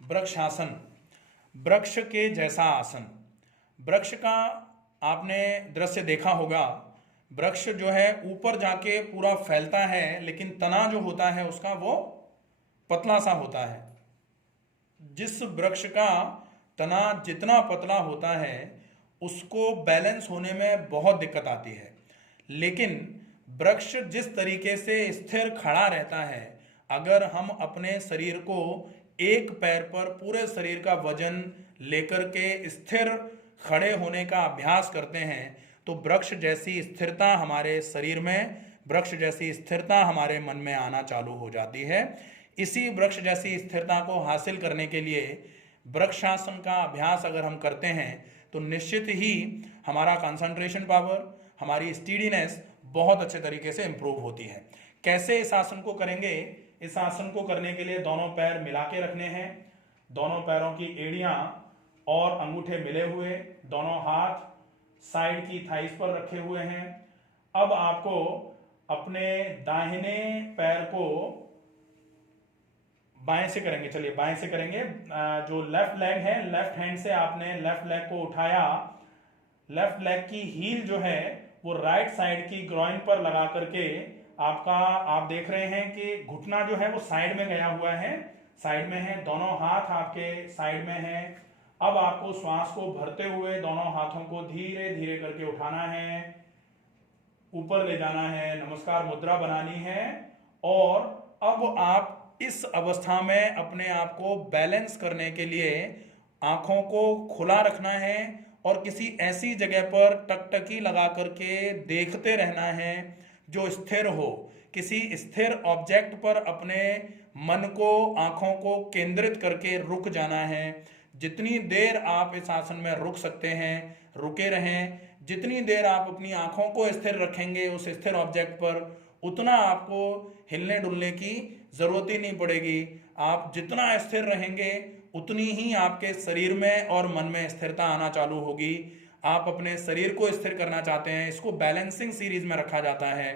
वृक्षासन, वृक्ष के जैसा आसन। वृक्ष का आपने दृश्य देखा होगा। वृक्ष जो है ऊपर जाके पूरा फैलता है, लेकिन तना जो होता है उसका वो पतला सा होता है। जिस वृक्ष का तना जितना पतला होता है उसको बैलेंस होने में बहुत दिक्कत आती है। लेकिन वृक्ष जिस तरीके से स्थिर खड़ा रहता है, अगर हम अपने शरीर को एक पैर पर पूरे शरीर का वजन लेकर के स्थिर खड़े होने का अभ्यास करते हैं तो वृक्ष जैसी स्थिरता हमारे शरीर में, वृक्ष जैसी स्थिरता हमारे मन में आना चालू हो जाती है। इसी वृक्ष जैसी स्थिरता को हासिल करने के लिए वृक्षासन का अभ्यास अगर हम करते हैं तो निश्चित ही हमारा कंसंट्रेशन पावर, हमारी स्टीडीनेस बहुत अच्छे तरीके से इंप्रूव होती है। कैसे इस आसन को करेंगे? इस आसन को करने के लिए दोनों पैर मिला के रखने हैं, दोनों पैरों की एड़ियां और अंगूठे मिले हुए, दोनों हाथ साइड की थाइस पर रखे हुए हैं। अब आपको अपने दाहिने पैर को बाएं से करेंगे, चलिए बाएं से करेंगे। जो लेफ्ट लेग है, लेफ्ट हैंड से आपने लेफ्ट लेग को उठाया, लेफ्ट लेग की हील जो है वो राइट साइड की ग्रॉइन पर लगा करके आप देख रहे हैं कि घुटना जो है वो साइड में गया हुआ है, साइड में है, दोनों हाथ आपके साइड में है। अब आपको श्वास को भरते हुए दोनों हाथों को धीरे धीरे करके उठाना है, ऊपर ले जाना है, नमस्कार मुद्रा बनानी है। और अब आप इस अवस्था में अपने आप को बैलेंस करने के लिए आंखों को खुला रखना है और किसी ऐसी जगह पर टकटकी लगा करके देखते रहना है जो स्थिर हो। किसी स्थिर ऑब्जेक्ट पर अपने मन को, आंखों को केंद्रित करके रुक जाना है। जितनी देर आप इस आसन में रुक सकते हैं रुके रहें। जितनी देर आप अपनी आंखों को स्थिर रखेंगे उस स्थिर ऑब्जेक्ट पर, उतना आपको हिलने डुलने की जरूरत ही नहीं पड़ेगी। आप जितना स्थिर रहेंगे उतनी ही आपके शरीर में और मन में स्थिरता आना चालू होगी। आप अपने शरीर को स्थिर करना चाहते हैं, इसको बैलेंसिंग सीरीज में रखा जाता है।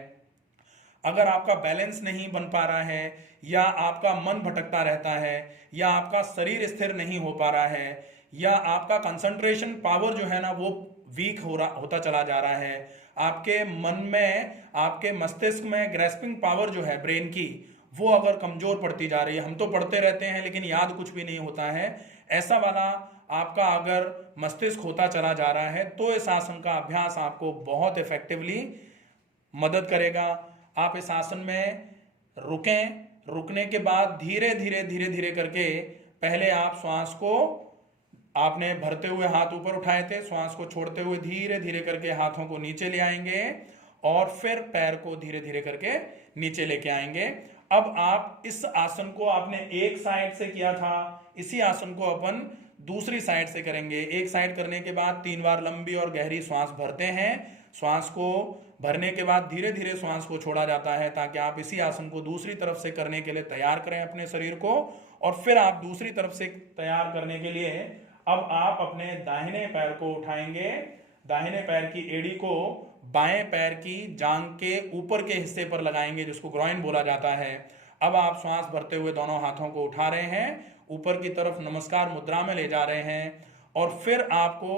अगर आपका बैलेंस नहीं बन पा रहा है, या आपका मन भटकता रहता है, या आपका शरीर स्थिर नहीं हो पा रहा है, या आपका कंसंट्रेशन पावर जो है ना वो वीक होता चला जा रहा है, आपके मन में, आपके मस्तिष्क में ग्रेस्पिंग पावर जो है ब्रेन की वो अगर कमजोर पड़ती जा रही है, हम तो पढ़ते रहते हैं लेकिन याद कुछ भी नहीं होता है, ऐसा वाला आपका अगर मस्तिष्क होता चला जा रहा है तो इस आसन का अभ्यास आपको बहुत इफेक्टिवली मदद करेगा। आप इस आसन में रुकें, रुकने के बाद धीरे धीरे धीरे धीरे करके पहले आप श्वास को, आपने भरते हुए हाथ ऊपर उठाए थे, श्वास को छोड़ते हुए धीरे धीरे करके हाथों को नीचे ले आएंगे और फिर पैर को धीरे धीरे करके नीचे लेके आएंगे। अब आप इस आसन को आपने एक साइड से किया था, इसी आसन को अपन दूसरी साइड से करेंगे। एक साइड करने के बाद 3 बार लंबी और गहरी श्वास भरते हैं। श्वास को भरने के बाद धीरे धीरे श्वास को छोड़ा जाता है ताकि आप इसी आसन को दूसरी तरफ से करने के लिए तैयार करें अपने शरीर को। और फिर आप दूसरी तरफ से तैयार करने के लिए अब आप अपने दाहिने पैर को उठाएंगे, दाहिने पैर की एड़ी को बाएं पैर की जांघ के ऊपर के हिस्से पर लगाएंगे जिसको ग्रॉइन बोला जाता है। अब आप श्वास भरते हुए दोनों हाथों को उठा रहे हैं, ऊपर की तरफ नमस्कार मुद्रा में ले जा रहे हैं और फिर आपको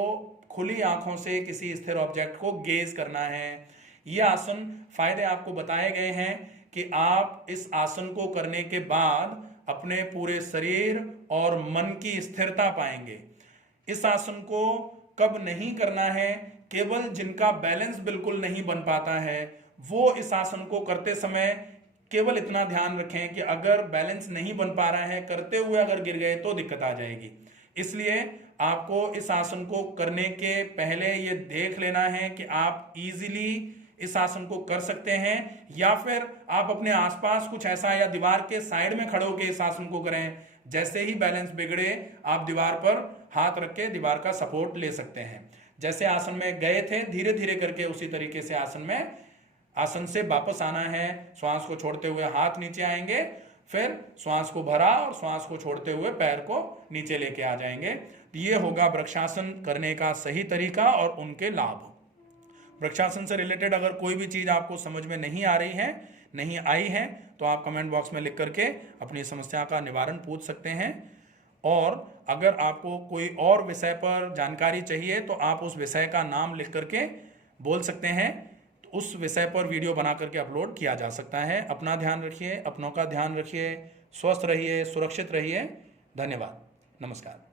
खुली आंखों से किसी स्थिर ऑब्जेक्ट को गेज करना है। यह आसन फायदे आपको बताए गए हैं कि आप इस आसन को करने के बाद अपने पूरे शरीर और मन की स्थिरता पाएंगे। इस आसन को कब नहीं करना है, केवल जिनका बैलेंस बिल्कुल नहीं बन पाता है वो इस आसन को करते समय केवल इतना ध्यान रखें कि अगर बैलेंस नहीं बन पा रहा है, करते हुए अगर गिर गए तो दिक्कत आ जाएगी। इसलिए आपको इस आसन को करने के पहले ये देख लेना है कि आप इजीली इस आसन को कर सकते हैं या फिर आप अपने आसपास कुछ ऐसा या दीवार के साइड में खड़े होकर इस आसन को करें। जैसे ही बैलेंस बिगड़े आप दीवार पर हाथ रख के दीवार का सपोर्ट ले सकते हैं। जैसे आसन में गए थे धीरे धीरे करके उसी तरीके से आसन से वापस आना है। श्वास को छोड़ते हुए हाथ नीचे आएंगे, फिर श्वास को भरा और श्वास को छोड़ते हुए पैर को नीचे लेके आ जाएंगे। ये होगा वृक्षासन करने का सही तरीका और उनके लाभ। वृक्षासन से रिलेटेड अगर कोई भी चीज आपको समझ में नहीं आ रही है, नहीं आई है, तो आप कमेंट बॉक्स में लिख करके अपनी समस्या का निवारण पूछ सकते हैं। और अगर आपको कोई और विषय पर जानकारी चाहिए तो आप उस विषय का नाम लिख करके बोल सकते हैं, तो उस विषय पर वीडियो बना करके अपलोड किया जा सकता है। अपना ध्यान रखिए, अपनों का ध्यान रखिए, स्वस्थ रहिए, सुरक्षित रहिए। धन्यवाद, नमस्कार।